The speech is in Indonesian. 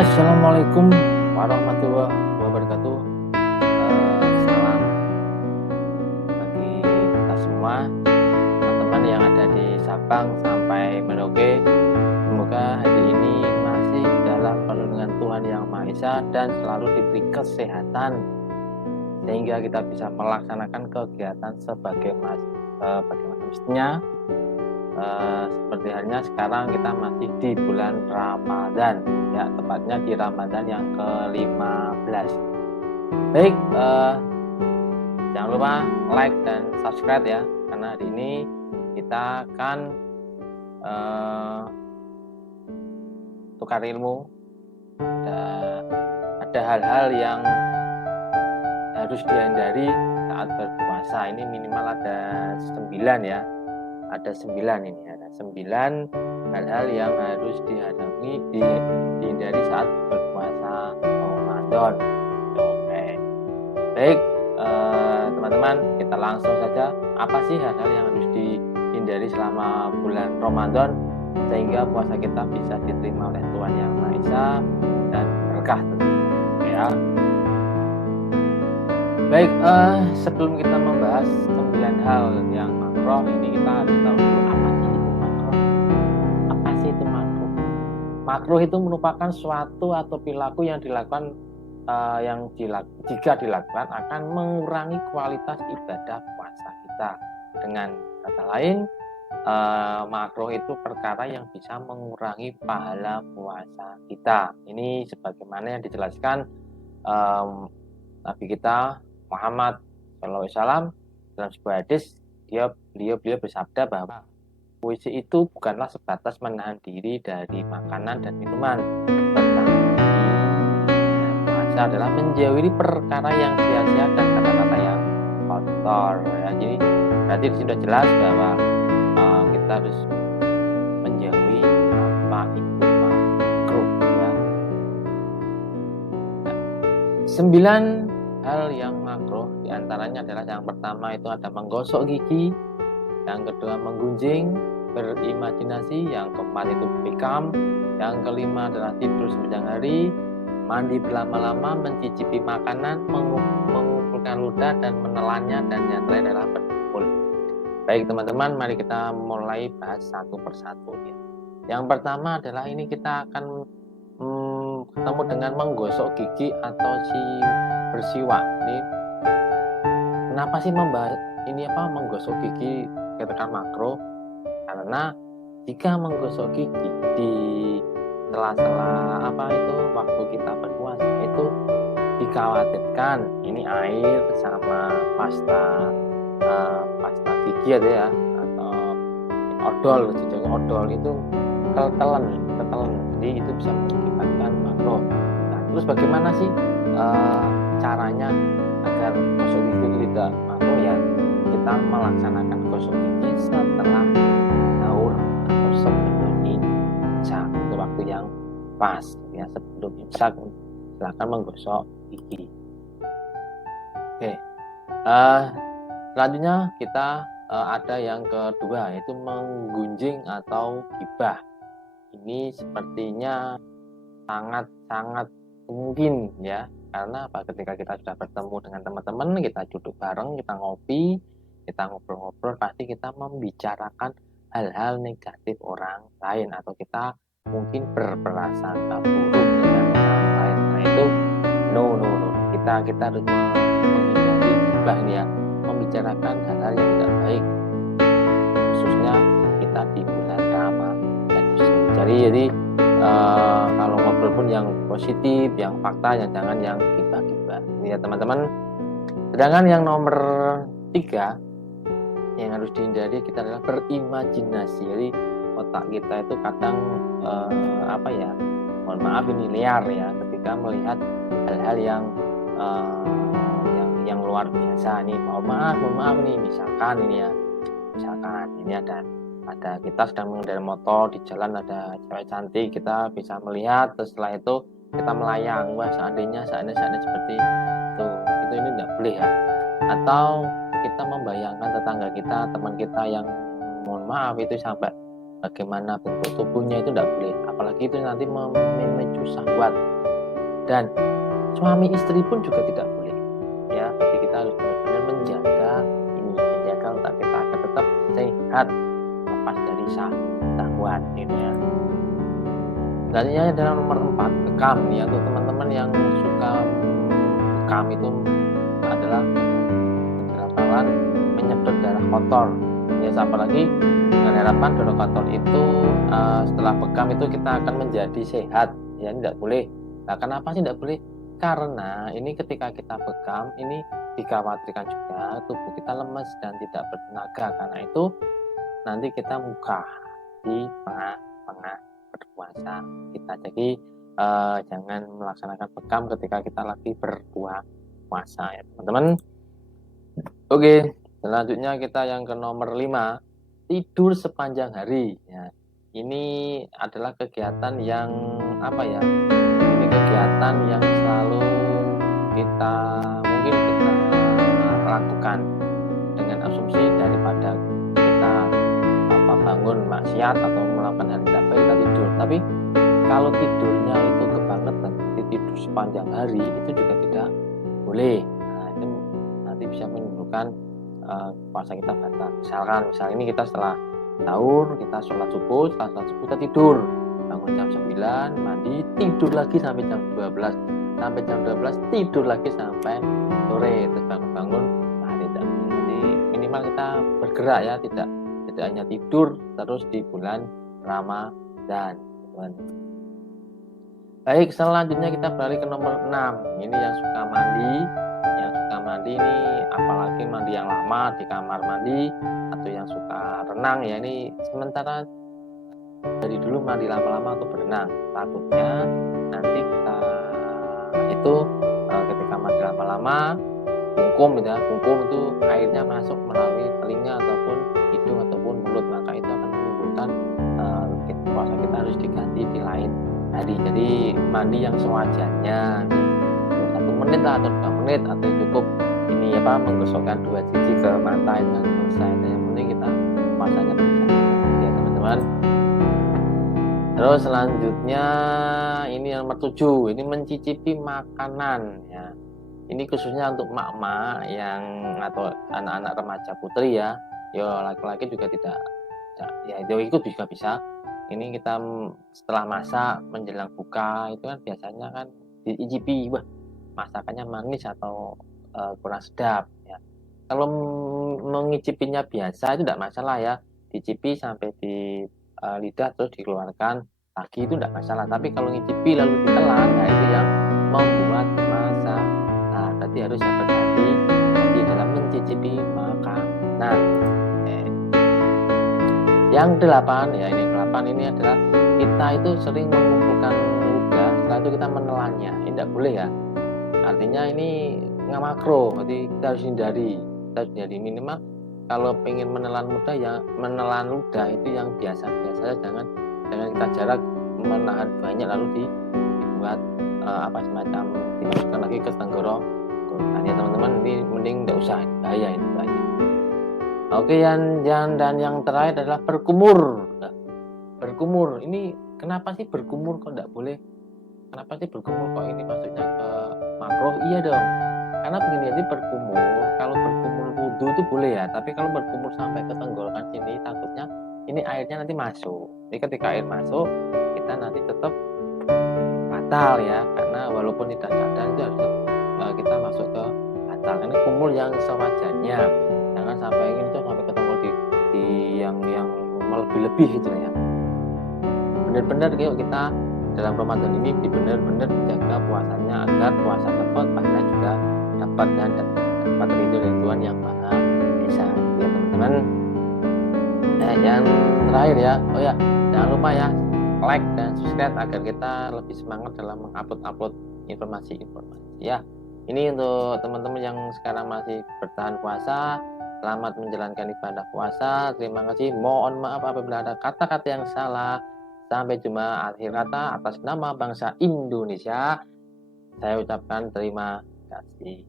Assalamualaikum warahmatullahi wabarakatuh. Salam bagi kita semua, teman-teman yang ada di Sabang sampai Merauke. Semoga hari ini masih dalam perlindungan Tuhan Yang Maha Esa dan selalu diberi kesehatan sehingga kita bisa melaksanakan kegiatan sebagaimana mestinya. Seperti halnya sekarang kita masih di bulan Ramadan, ya, tepatnya di Ramadan yang ke-15. Baik, jangan lupa like dan subscribe ya, karena hari ini kita akan tukar ilmu. Ada hal-hal yang harus dihindari saat berpuasa. Ini minimal ada 9 ya. Ada 9 ini, ada 9 hal-hal yang harus dihindari saat berpuasa Ramadan. Oke. Baik, teman-teman, kita langsung saja. Apa sih hal-hal yang harus dihindari selama bulan Ramadan sehingga puasa kita bisa diterima oleh Tuhan Yang Maha Esa dan berkah tentunya. Oke ya. Baik, sebelum kita membahas 9 hal yang makruh, ini kita harus tahu dulu apa sih itu makruh. Apa sih itu makruh? Makruh itu merupakan suatu atau perilaku yang dilakukan jika dilakukan akan mengurangi kualitas ibadah puasa kita. Dengan kata lain, makruh itu perkara yang bisa mengurangi pahala puasa kita. Ini sebagaimana yang dijelaskan Nabi kita Muhammad SAW dalam sebuah hadis. Beliau bersabda bahwa puisi itu bukanlah sebatas menahan diri dari makanan dan minuman, tetapi puasa adalah menjauhi perkara yang sia-sia dan kata-kata yang kotor ya. Jadi berarti sudah jelas bahwa kita harus menjauhi apa itu makruh ya. 9 hal yang makruh diantaranya adalah yang pertama itu ada menggosok gigi, yang kedua menggunjing, berimajinasi, yang keempat itu bekam, yang kelima adalah tidur sepanjang hari, mandi berlama-lama, mencicipi makanan, mengumpulkan ludah dan menelannya, dan yang terakhir adalah berkumpul. Baik teman-teman, mari kita mulai bahas satu persatu ya. Yang pertama adalah ini kita akan ketemu dengan menggosok gigi atau bersiwak. Ini kenapa sih membahas ini menggosok gigi ketika makruh? Karena jika menggosok gigi di sela-sela waktu kita berpuasa itu dikhawatirkan ini air sama pasta gigi ya atau odol itu ketelen, jadi itu bisa mengakibatkan makruh. Nah, terus bagaimana sih caranya agar gosok gigi itu tidak makruh? Ya, kita melaksanakan gosok gigi setelah sahur atau sebelum imsak. Itu waktu yang pas ya, sebelum imsak silakan menggosok gigi. Oke, selanjutnya kita ada yang kedua, yaitu menggunjing atau gibah. Ini sepertinya sangat mungkin ya, karena ketika kita sudah bertemu dengan teman-teman, kita duduk bareng, kita ngopi, kita ngobrol-ngobrol, pasti kita membicarakan hal-hal negatif orang lain atau kita mungkin berprasangka buruk dengan orang lain. Nah itu no. Kita harus menghindari gibah ini ya, membicarakan hal-hal yang tidak baik, khususnya kita di bulan Ramadan. Jadi kalau ngobrol pun yang positif, yang fakta, jangan yang gibah-gibah ini ya teman-teman. Sedangkan yang nomor 3 yang harus dihindari kita adalah berimajinasi. Jadi otak kita itu kadang mohon maaf ini liar ya, ketika melihat hal-hal yang luar biasa nih. Mohon maaf nih, misalkan ini ada kita sedang mengendarai motor di jalan, ada cewek cantik, kita bisa melihat, terus setelah itu kita melayang, wah seandainya seperti itu ini tidak boleh ya. Atau kita membayangkan tetangga kita, teman kita yang mohon maaf itu sampai bagaimana bentuk tubuhnya, itu tidak boleh. Apalagi apalagi itu nanti memicu syahwat. Dan suami istri pun juga tidak boleh ya. Jadi kita harus benar-benar menjaga untuk kita agar tetap sehat lepas dari syahwat gitu ya. Selanjutnya adalah nomor 4, bekam ya. Untuk teman-teman yang suka bekam itu adalah bakalan menyedot darah kotor ya, apalagi dengan harapan darah kotor itu setelah bekam itu kita akan menjadi sehat ya. Tidak boleh. Nah, kenapa sih tidak boleh? Karena ini ketika kita bekam ini dikhawatirkan juga tubuh kita lemes dan tidak bertenaga, karena itu nanti kita muka di tengah berpuasa kita. Jadi jangan melaksanakan bekam ketika kita lagi berpuasa ya teman-teman. Oke, selanjutnya kita yang ke nomor 5, tidur sepanjang hari ya. Ini adalah kegiatan yang apa ya? Ini kegiatan yang selalu kita lakukan dengan asumsi daripada kita bangun maksiat atau melakukan hal tidak baik, kita tidur. Tapi kalau tidurnya itu kebangetan, tidur sepanjang hari itu juga tidak boleh. Nah, itu nanti bisa menimbulkan puasa kita batal. Misalkan ini kita setelah sahur, kita sholat subuh, setelah sholat subuh kita tidur, bangun jam 9, mandi, tidur lagi sampai jam 12, sampai jam 12 tidur lagi sampai sore, terus bangun-bangun. Nah, tidak. Jadi minimal kita bergerak ya, tidak hanya tidur terus di bulan Ramadan. Baik, selanjutnya kita beralih ke nomor 6. Ini yang suka mandi. Yang suka mandi ini apalagi mandi yang lama di kamar mandi, atau yang suka renang ya, ini sementara dari dulu mandi lama-lama untuk berenang. Takutnya nanti kita itu ketika mandi lama-lama kungkum itu airnya masuk melalui telinga ataupun hidung ataupun mulut, maka itu akan menimbulkan puasa kita harus diganti di lain hari. Jadi mandi yang sewajarnya 1 menit lah atau 2 menit, atau cukup ini menggosokkan 2 sisi ke mata itu kan selesai. Yang penting kita puasanya terjaga ya teman-teman. Terus selanjutnya ini nomor 7, ini mencicipi makanan ya. Ini khususnya untuk mak-mak yang atau anak-anak remaja putri ya. Laki-laki juga tidak ya, itu ikut juga bisa. Ini kita setelah masak menjelang buka itu kan biasanya kan diicipi, wah masakannya manis atau kurang sedap ya. Kalau mengicipinya biasa itu tidak masalah ya, dicipi sampai di lidah terus dikeluarkan lagi itu tidak masalah. Tapi kalau ngicipi lalu ditelan, nah itu yang membuat masalah. Berarti harus hati-hati di dalam mencicipi makanan. Yang 8 ya, ini adalah kita itu sering mengumpulkan ludah, setelah itu kita menelannya. Ini tidak boleh ya. Artinya ini nggak makro, berarti kita harus hindari. Minimal kalau pengen menelan ludah itu yang biasa-biasa, jangan kita jarak menahan banyak lalu dibuat semacam dimasukkan lagi ke tenggorokan ya teman-teman. Ini mending nggak usah, bahaya. Oke, dan yang terakhir adalah berkumur. Nah, berkumur ini kenapa sih berkumur kok tidak boleh? Kenapa sih berkumur kok ini maksudnya ke makruh? Iya dong, karena begini, jadi berkumur, kalau berkumur wudhu itu boleh ya, tapi kalau berkumur sampai ke tenggorokan sini takutnya ini airnya nanti masuk. Jadi ketika air masuk kita nanti tetap batal ya, karena walaupun tidak sadar itu harus kita masuk ke batal. Karena kumur yang sewajarnya, jangan sampai ingin itu sampai ke tenggorokan di yang melebih-lebih gitu ya. Benar-benar kita dalam Ramadan ini benar-benar jaga puasanya agar puasa tepat, pahala juga dapat dan dapat ridho dari Tuhan yang Maha Esa ya teman-teman. Yang terakhir ya, jangan lupa ya like dan subscribe agar kita lebih semangat dalam mengupload informasi-informasi ya. Ini untuk teman-teman yang sekarang masih bertahan puasa, selamat menjalankan ibadah puasa. Terima kasih, mohon maaf apabila ada kata-kata yang salah. Sampai jumpa akhir kata, atas nama bangsa Indonesia saya ucapkan terima kasih.